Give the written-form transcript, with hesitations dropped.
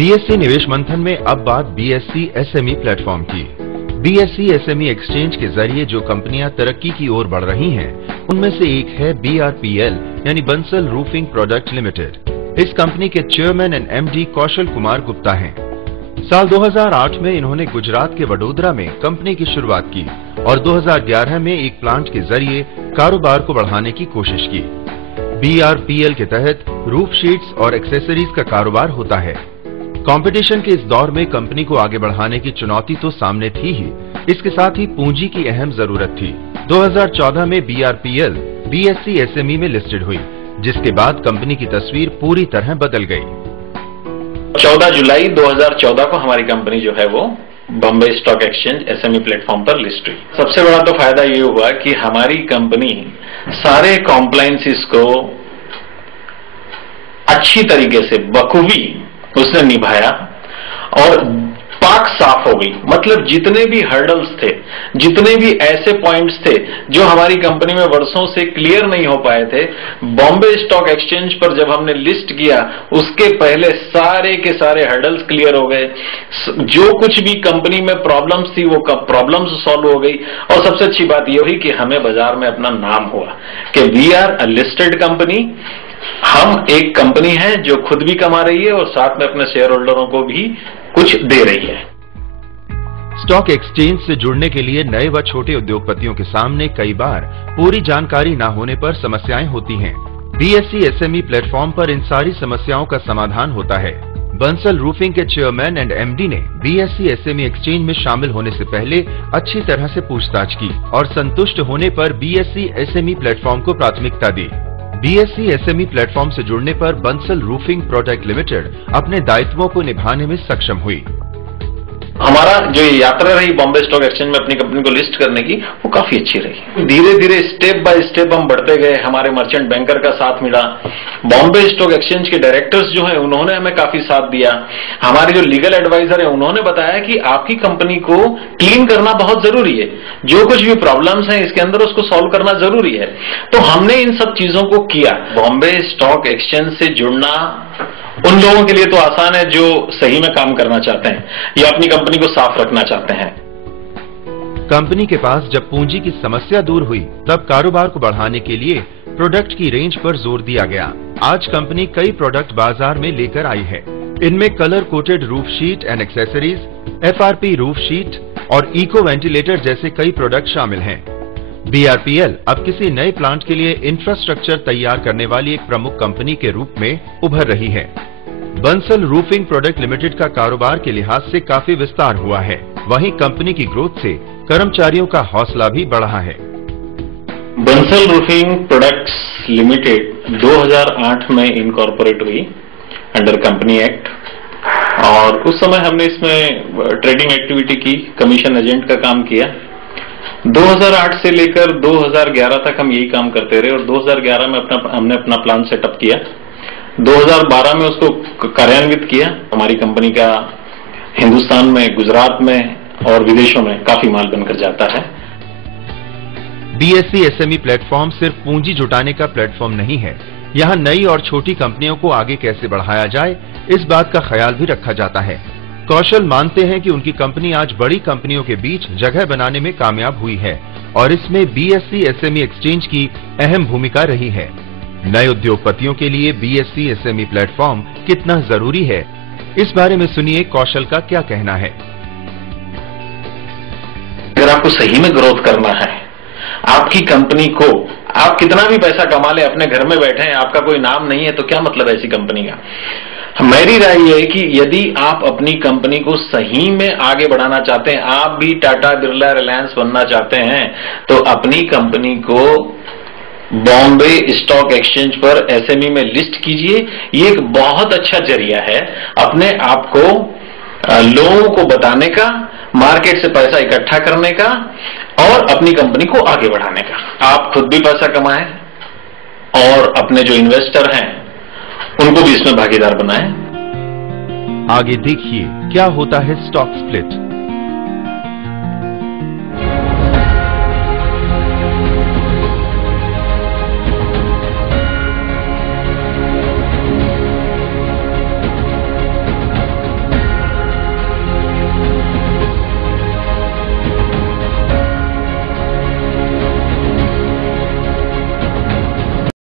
BSE निवेश मंथन में अब बात बीएसई एसएमई प्लेटफॉर्म की। बीएसई एसएमई एक्सचेंज के जरिए जो कंपनियां तरक्की की ओर बढ़ रही हैं, उनमें से एक है बीआरपीएल यानी बंसल रूफिंग प्रोडक्ट लिमिटेड। इस कंपनी के chairman and MD Kaushal Kumar Gupta हैं। साल 2008 में इन्होंने गुजरात के वडोदरा में कंपनी की शुरुआत की और 2011 में एक प्लांट के जरिए कारोबार को बढ़ाने की कोशिश की। बीआरपीएल के तहत रूफ शीट्स और एक्सेसरीज का कारोबार होता है। कंपटीशन के इस दौर में कंपनी को आगे बढ़ाने की चुनौती तो सामने थी ही, इसके साथ ही पूंजी की अहम जरूरत थी। 2014 में बीआरपीएल बीएसई एसएमई में लिस्टेड हुई, जिसके बाद कंपनी की तस्वीर पूरी तरह बदल गई। 14 जुलाई 2014 को हमारी कंपनी जो है वो Bombay stock exchange SME platform पर लिस्ट हुई। सबसे बड़ा तो फायदा ये हुआ कि हमारी कंपनी सारे कॉम्प्लायंसेस को अच्छी तरीके से बखूबी उसने निभाया और पाक साफ हो गई। मतलब जितने भी हर्डल्स थे, जितने भी ऐसे पॉइंट्स थे जो हमारी कंपनी में वर्षों से क्लियर नहीं हो पाए थे, बॉम्बे स्टॉक एक्सचेंज पर जब हमने लिस्ट किया उसके पहले सारे के सारे हर्डल्स क्लियर हो गए। जो कुछ भी कंपनी में प्रॉब्लम्स थी वो प्रॉब्लम्स सॉल्व हो गई। और सबसे अच्छी बात यह हुई कि हमें बाजार में अपना नाम हुआ कि we are a listed company. हम एक कंपनी है जो खुद भी कमा रही है और साथ में अपने शेयर होल्डरों को भी कुछ दे रही है। स्टॉक एक्सचेंज से जुड़ने के लिए नए व छोटे उद्योगपतियों के सामने कई बार पूरी जानकारी न होने पर समस्याएं होती हैं। बीएसई एसएमई प्लेटफॉर्म पर इन सारी समस्याओं का समाधान होता है। बंसल रूफिंग के चेयरमैन एंड एमडी ने बीएसई एसएमई एक्सचेंज में शामिल होने से पहले अच्छी तरह से पूछताछ की और संतुष्ट होने पर बीएसई एसएमई प्लेटफॉर्म को प्राथमिकता दी। बीएसई एसएमई प्लेटफॉर्म से जुड़ने पर बंसल रूफिंग प्रोडक्ट लिमिटेड अपने दायित्वों को निभाने में सक्षम हुई। हमारा जो यात्रा रही बॉम्बे स्टॉक एक्सचेंज में अपनी कंपनी को लिस्ट करने की, वो काफी अच्छी रही। धीरे धीरे स्टेप बाय स्टेप हम बढ़ते गए। हमारे मर्चेंट बैंकर का साथ मिला। बॉम्बे स्टॉक एक्सचेंज के डायरेक्टर्स जो हैं उन्होंने हमें काफी साथ दिया। हमारे जो लीगल एडवाइजर है उन्होंने बताया कि आपकी कंपनी को क्लीन करना बहुत जरूरी है, जो कुछ भी प्रॉब्लम्स हैं इसके अंदर उसको सॉल्व करना जरूरी है। तो हमने इन सब चीजों को किया। बॉम्बे स्टॉक एक्सचेंज से जुड़ना उन लोगों के लिए तो आसान है जो सही में काम करना चाहते हैं या अपनी कंपनी को साफ रखना चाहते हैं। कंपनी के पास जब पूंजी की समस्या दूर हुई, तब कारोबार को बढ़ाने के लिए प्रोडक्ट की रेंज पर जोर दिया गया। आज कंपनी कई प्रोडक्ट बाजार में लेकर आई है। इनमें colour coated roof sheet and accessories, FRP roof sheet और इको वेंटिलेटर जैसे कई प्रोडक्ट शामिल हैं। बीआरपीएल अब किसी नए प्लांट के लिए इंफ्रास्ट्रक्चर तैयार करने वाली एक प्रमुख कंपनी के रूप में उभर रही है। बंसल रूफिंग प्रोडक्ट लिमिटेड का कारोबार के लिहाज से काफी विस्तार हुआ है। वहीं कंपनी की ग्रोथ से कर्मचारियों का हौसला भी बढ़ा है। बंसल रूफिंग प्रोडक्ट्स लिमिटेड 2008 में इनकॉर्पोरेट हुई अंडर कंपनी एक्ट और उस समय हमने इसमें ट्रेडिंग एक्टिविटी की, कमीशन एजेंट का काम किया। 2008 से लेकर 2011 तक हम यही काम करते रहे और 2011 में हमने अपना प्लान सेटअप किया। 2012 में उसको कार्यान्वित किया। हमारी कंपनी का हिंदुस्तान में, गुजरात में और विदेशों में काफी माल बनकर जाता है। बीएसई एसएमई प्लेटफॉर्म सिर्फ पूंजी जुटाने का प्लेटफॉर्म नहीं है। यहाँ नई और छोटी कंपनियों को आगे कैसे बढ़ाया जाए, इस बात का ख्याल भी रखा जाता है। कौशल मानते हैं कि उनकी कंपनी आज बड़ी कंपनियों के बीच जगह बनाने में कामयाब हुई है और इसमें बीएसई एसएमई एक्सचेंज की अहम भूमिका रही है। नए उद्योगपतियों के लिए बीएसई एसएमई प्लेटफॉर्म कितना जरूरी है, इस बारे में सुनिए कौशल का क्या कहना है। अगर आपको सही में ग्रोथ करना है, आपकी कंपनी को आप कितना भी पैसा कमा ले, अपने घर में बैठे हैं, आपका कोई नाम नहीं है, तो क्या मतलब है ऐसी कंपनी का। मेरी राय यह है कि यदि आप अपनी कंपनी को सही में आगे बढ़ाना चाहते हैं, आप भी टाटा, बिरला, रिलायंस बनना चाहते हैं, तो अपनी कंपनी को बॉम्बे स्टॉक एक्सचेंज पर एसएमई में लिस्ट कीजिए। ये एक बहुत अच्छा जरिया है अपने आप को लोगों को बताने का, मार्केट से पैसा इकट्ठा करने का और अपनी कंपनी को आगे बढ़ाने का। आप खुद भी पैसा कमाएं और अपने जो इन्वेस्टर हैं उनको भी इसमें भागीदार बनाएं। आगे देखिए क्या होता है स्टॉक स्प्लिट।